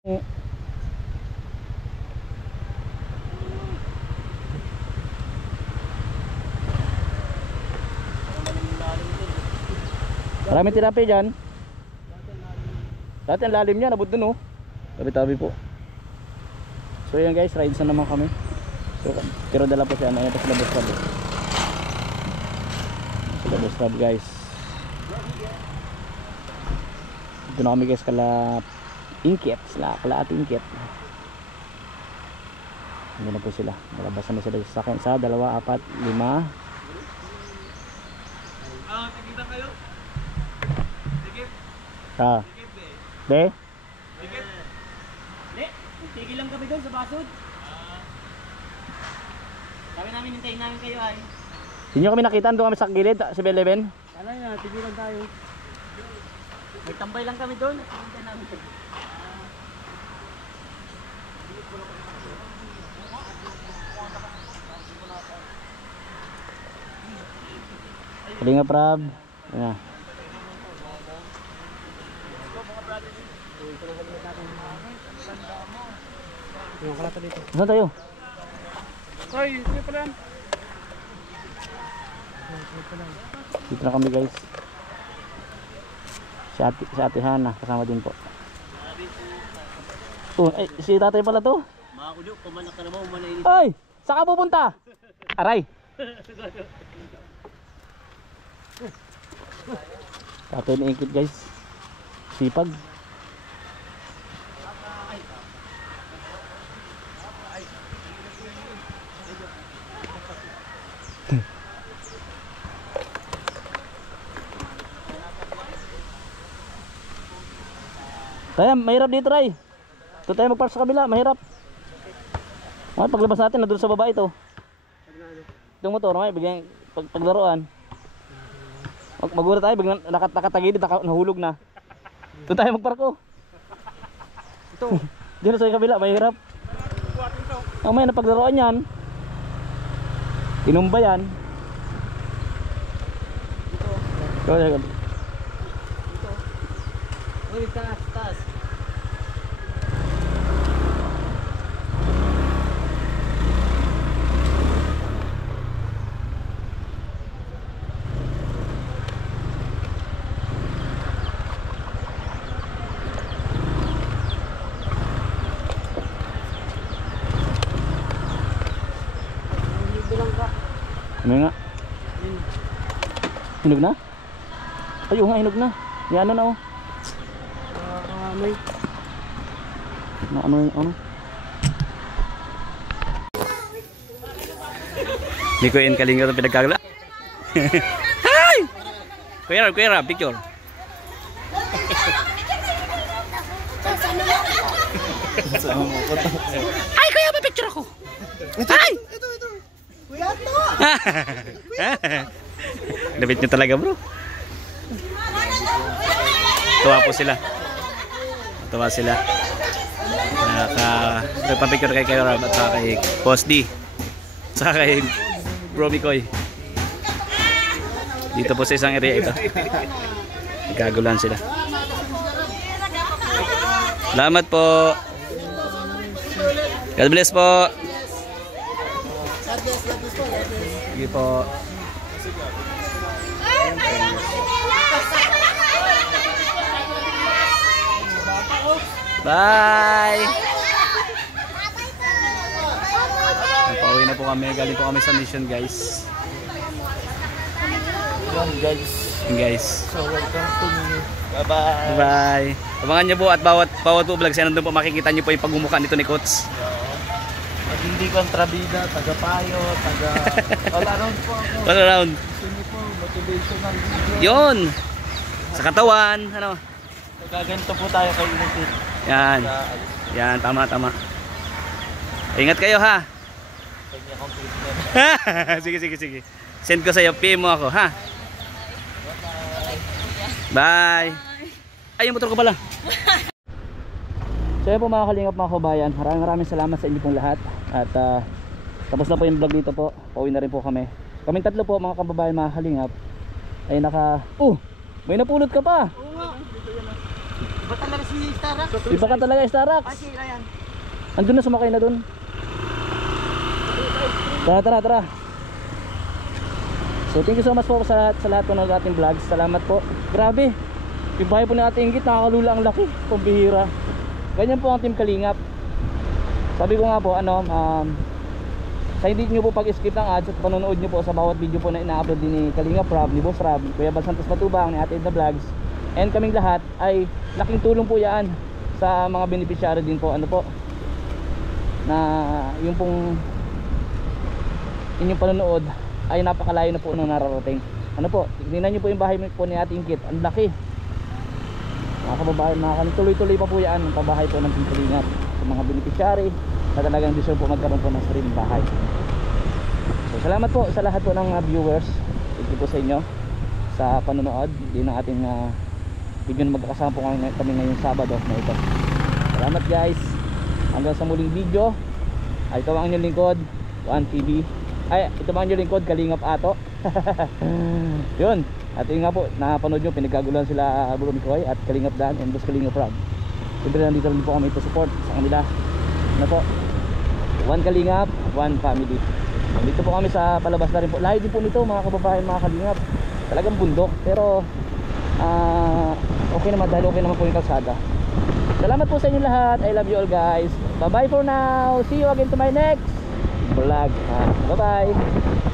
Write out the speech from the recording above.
Maraming tilapia dyan. Dati ang lalim niya, nabot dun oh. Tabi-tabi po. So yan guys, rides na naman kami. So, pero dala po siya, ayan pa sila bus rub. Sila bus rub guys. Ito na kami guys, kala Inket, kala at Inket. Hindi na po sila, nalabasan na sila sa akin sa 2, 4, 5. Tigita kayo? Tigit? Ha? Tigit Be? Tigit? Hindi, tigil lang kami doon sa basod. Sabi namin, hintayin namin kayo ay. Hindi nyo kami nakita, doon kami sa gilid, sa 7-Eleven. Kala na, tigilan tayo. Nagtambay lang kami doon, hintayin namin kayo. Kalinga Prab. Ayan. Yung kalata dito. Saan tayo? Ay, hindi pala yan. Dito na kami guys. Si Ate Hana, kasama din po. Oh, ay, si tatay pala to. Mga kudo, pumanak ka naman, umanainit. Ay! Saan ka pupunta? Aray! Tatay na ikit guys. Sipag. Kaya mahirap dito Ray. Ito tayo magpark sa kabila, mahirap. Okay, paglabas natin na doon sa baba ito. Itong motor, okay, bigyan paglaruan. Magura tayo, biglang nakatagilid, nahulog na. Ito tayo magparko. Ito. Dito sa kabila, mahirap. May napaglaruan yan. Tinumba yan. Ito. Uy, taas. Ano nga? Hinog na? Ay, nga, hinog na. Yan na oh. May Ano? Hindi ko yung kalinga ito pinagkagala. Hi! Kuya Rab, picture. Ay, kuya, may picture ako. Ay! Ito. Kuya to! Labit nyo talaga bro. Tuwa sila. Nagpapicture kay Kuya Rab at kay Boss D. Saka kay Bro Mikoy. Dito po sa isang area ito. Nagkagulan sila. Salamat po. God bless po. Sige po. Bye. Napauwi na po kami. Galing po kami sa mission guys. Guys. So, welcome to me. Bye bye. Abangan nyo po at bawat po vlog siya nandun po makikita nyo po yung pagmumukha nito ni Coach. At hindi kontrabida, taga-payo, all around po ako. All around. Gusto niyo po, motivational video. Yun. Sa katawan. Ano? Gaganto po tayo kay Init. Yan. Yan. Tama. Ingat kayo ha. Kanya complete. Sige. Send ko sa'yo. PM mo ako ha. Bye. Ay, yung motor ko pala. So yun po mga kalingap, mga kabayan, maraming salamat sa inyo pong lahat. At tapos na po yung vlog dito po. Pauwi na rin po kami. Kaming tatlo po mga kababayan, mga kalingap, ay may napulot ka pa. Ba't talaga si Starak? Iba ka talaga, Starax. Si Ryan. Andun na, sumakay na dun. Tara, tara, tara. So thank you so much po sa lahat po ng ating vlogs. Salamat po. Grabe. Yung bahay po ni Ate Ingrid, nakakalula ang laki. Pambihira. Ganyan po ang Team Kalingap. Sabi ko nga po, sa hindi nyo po pag-skip ng ads at panonood nyo po sa bawat video po na ina-upload din ni Kalingap Rob, ni Boss Rob, Kuya Bal Santos Matubang, ni Ate Edna Vlogs, and kaming lahat ay laking tulong po yan sa mga beneficiary din po. Ano po, na yung pong inyong panonood ay napakalayo na po nung nararating. Ano po, tignan nyo po yung bahay po ni Ate Ingrid, ang laki. Mga kababayan, tuloy-tuloy pa po yan ang pabahay po ng Team Kalingap sa mga beneficiary na talagang deserve po magkaroon po ng sariling bahay. So salamat po sa lahat po ng viewers. Thank you po sa inyo sa panonood din ng ating video na magkakasama po kami ngayong Sabado na ito. Salamat guys. Hanggang sa muling video. Ay, ito ang inyong lingkod, Juan TV. Ay, ito ang inyong lingkod, Kalingap Ato. Yun. At yun nga po, napanood nyo, pinagkaguluhan sila Bro Mikoy at Kalingap Dan and Boss Kalingap Rob. Siyempre nandito rin po kami to support sa kanila. Ano po, one Kalingap, one family. Nandito po kami sa palabas na rin po. Layo din po nito mga kababayan, mga Kalingap. Talagang bundok, pero okay naman dahil okay naman po yung kalsada. Salamat po sa inyo lahat. I love you all guys. Bye bye for now. See you again to my next vlog. Bye bye.